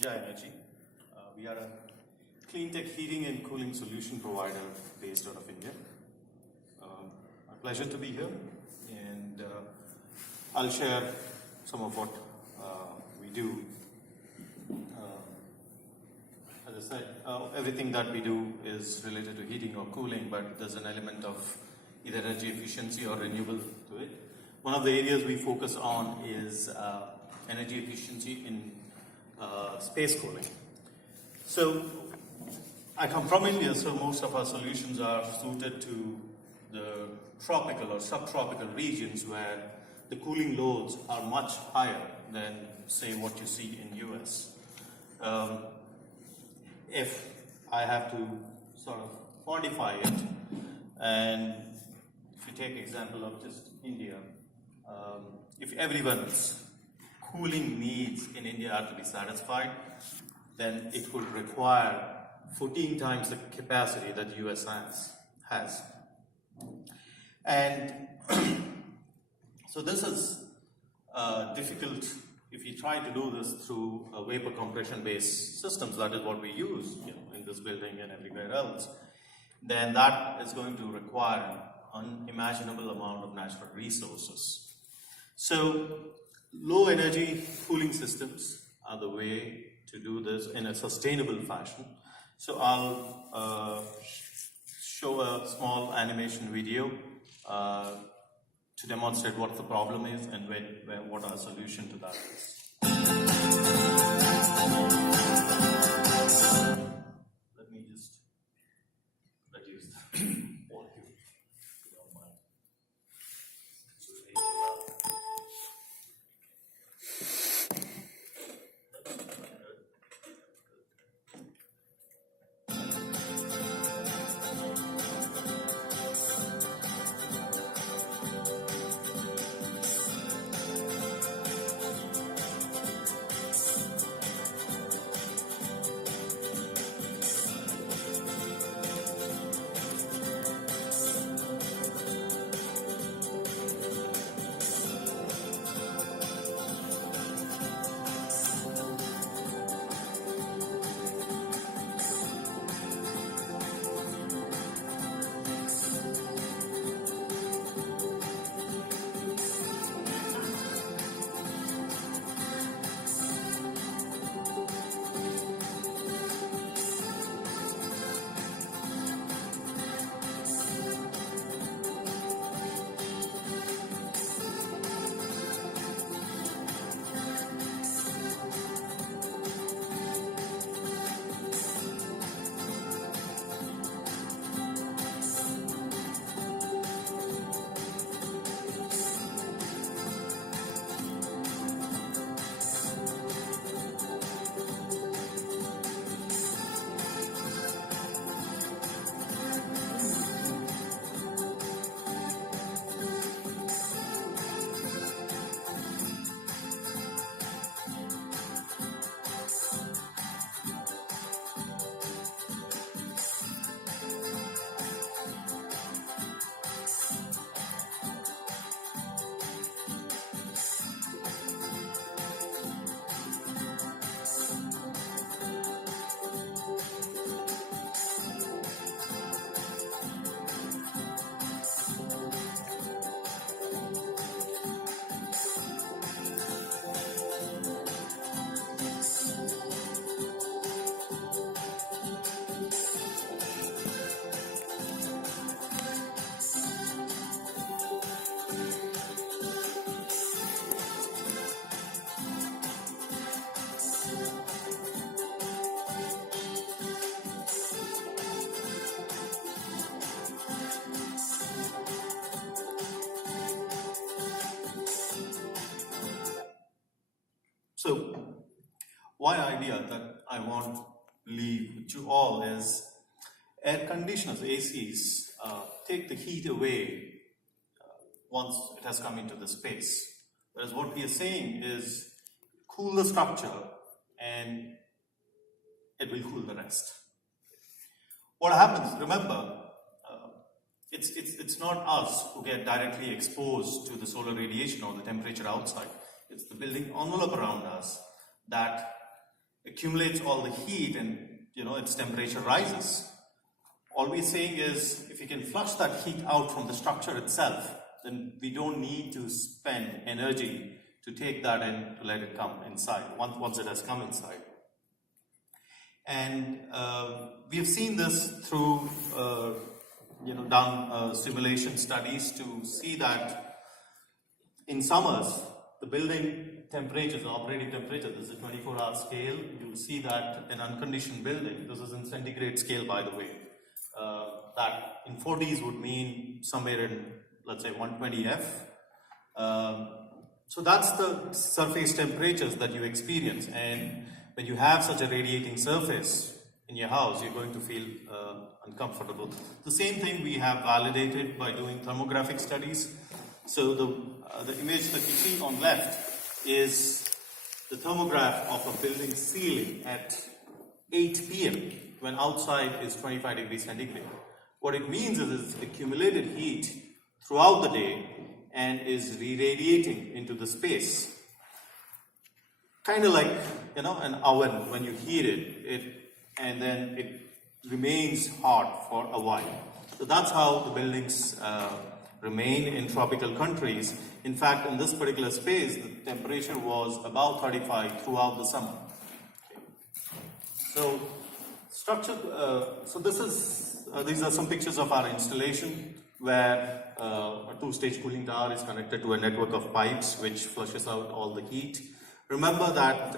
Urja Energy. We are a clean tech heating and cooling solution provider based out of India. A pleasure to be here, and I'll share some of what we do. As I said, everything that we do is related to heating or cooling, but there's an element of either energy efficiency or renewable to it. One of the areas we focus on is energy efficiency in space cooling. So I come from India, so most of our solutions are suited to the tropical or subtropical regions where the cooling loads are much higher than, say, what you see in US. If I have to sort of quantify it, and if you take example of just India, if everyone's cooling needs in India are to be satisfied, then it would require 14 times the capacity that US has. And so this is difficult if you try to do this through vapor compression based systems. That is what we use, in this building and everywhere else. Then that is going to require an unimaginable amount of natural resources. So low energy cooling systems are the way to do this in a sustainable fashion. So I'll show a small animation video to demonstrate what the problem is and what our solution to that is. Let me just reduce the volume, if you don't mind. So it is loud. So, one idea that I want to leave to all is air conditioners, ACs, take the heat away once it has come into the space. Whereas what we are saying is cool the structure and it will cool the rest. What happens, remember, it's not us who get directly exposed to the solar radiation or the temperature outside. It's the building envelope around us that accumulates all the heat and its temperature rises. All we're saying is if you can flush that heat out from the structure itself, then we don't need to spend energy to take that in to let it come inside once it has come inside. And we have seen this through done simulation studies to see that in summers the building temperatures, operating temperature, this is a 24-hour scale. You'll see that an unconditioned building, this is in centigrade scale by the way, that in 40s would mean somewhere in, let's say, 120 F. So that's the surface temperatures that you experience, and when you have such a radiating surface in your house, you're going to feel uncomfortable. The same thing we have validated by doing thermographic studies. So the image that you see on left is the thermograph of a building ceiling at 8 p.m. when outside is 25 degrees centigrade. What it means is it's accumulated heat throughout the day and is re-radiating into the space. Kind of like, an oven when you heat it and then it remains hot for a while. So that's how the buildings remain in tropical countries. In fact, in this particular space, the temperature was about 35 throughout the summer. Okay. So, structure. These are some pictures of our installation where a two-stage cooling tower is connected to a network of pipes which flushes out all the heat. Remember that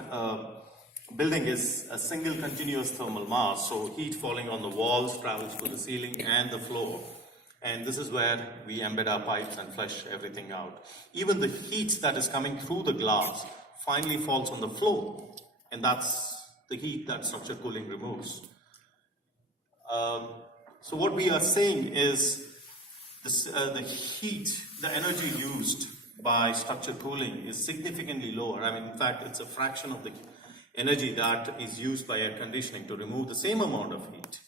building is a single continuous thermal mass, so heat falling on the walls travels to the ceiling and the floor. And this is where we embed our pipes and flush everything out. Even the heat that is coming through the glass finally falls on the floor, and that's the heat that structure cooling removes. So what we are saying is this, the heat, the energy used by structure cooling is significantly lower. I mean, in fact, it's a fraction of the energy that is used by air conditioning to remove the same amount of heat,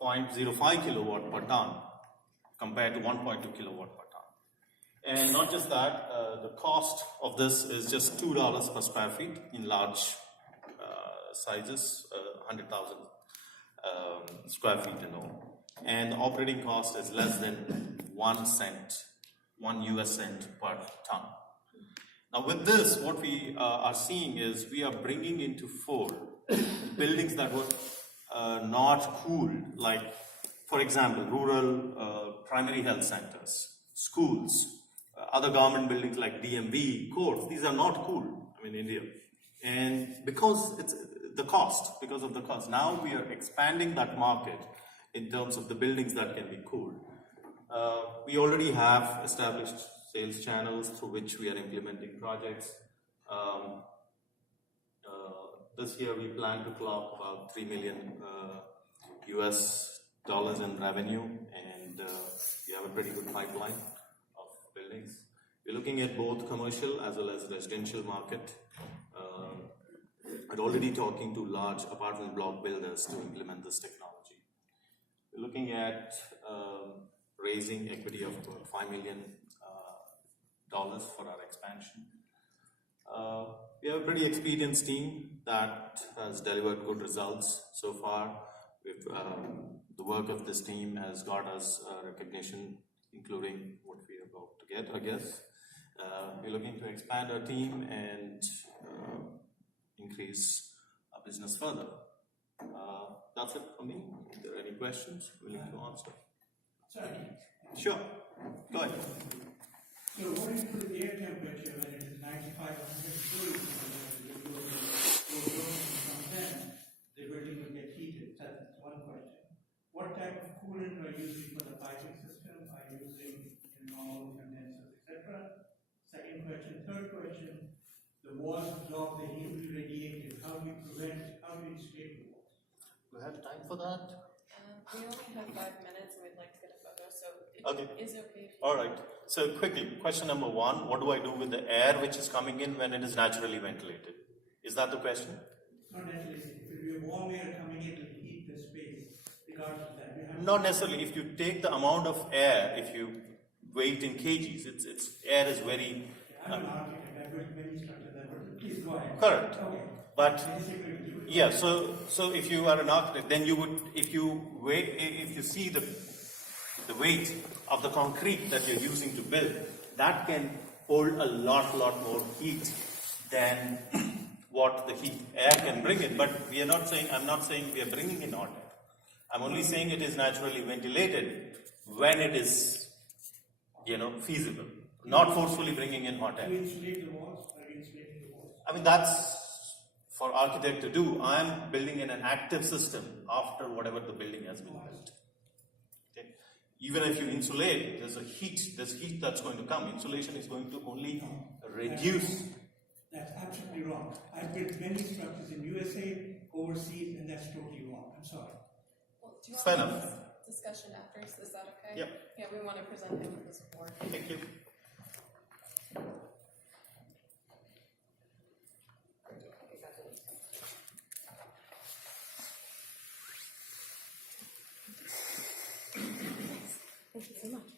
0.05 kilowatt per ton compared to 1.2 kilowatt per ton. And not just that, the cost of this is just $2 per square feet in large sizes, 100,000 square feet and all. And the operating cost is less than 1 US cent per ton. Now with this, what we are seeing is we are bringing into fold buildings that were not cooled, like, for example, rural primary health centers, schools, other government buildings like DMV, courts. These are not cooled, in India. And because of the cost, now we are expanding that market in terms of the buildings that can be cooled. We already have established sales channels through which we are implementing projects. This year we plan to clock about $3 million US dollars in revenue, and we have a pretty good pipeline of buildings. We're looking at both commercial as well as residential market. I'm already talking to large apartment block builders to implement this technology. We're looking at raising equity of about $5 million for our expansion. We have a pretty experienced team that has delivered good results so far. The work of this team has got us recognition, including what we are about to get, I guess. We're looking to expand our team and increase our business further. That's it for me. If there are any questions, willing to answer. Sorry. Sure. Go ahead. So what is the air temperature when it is 95 or 100 degrees? From then, the building will get heated. That's one question. What type of coolant are you using for the piping system? Are you using normal condensers, etc.? Second question. Third question, the walls absorb the heat, will radiate it. How do you prevent, how do you escape the walls? Do we have time for that? We only have 5 minutes and we'd like to get a photo, so it is okay. All right. So quickly, question number one, what do I do with the air which is coming in when it is naturally ventilated? Is that the question? Not necessarily. If you have warm air coming in, it will heat the space. Regardless of that. Not necessarily. If you take the amount of air, if you weigh it in kgs, it's air is very... I'm an architect. I've built many structures. Please go ahead. Correct. Okay. But yeah, so if you are an architect, then you would, if you see the weight of the concrete that you're using to build, that can hold a lot more heat than what the air can bring in. But we are not saying, I'm not saying we are bringing in hot air. I'm only saying it is naturally ventilated when it is, feasible. Not forcefully bringing in hot air. Do you insulate the walls? Are you insulating the walls? I mean, that's for architect to do. I'm building in an active system after whatever the building has been built. Okay. Even if you insulate, there's heat that's going to come. Insulation is going to only reduce. That's absolutely wrong. I've built many structures in USA, overseas, and that's totally wrong. I'm sorry. Well, do you want Fair to enough. have this discussion after? Is that okay? Yep. Yeah, we want to present him with this board. Thank you. Thank you so much.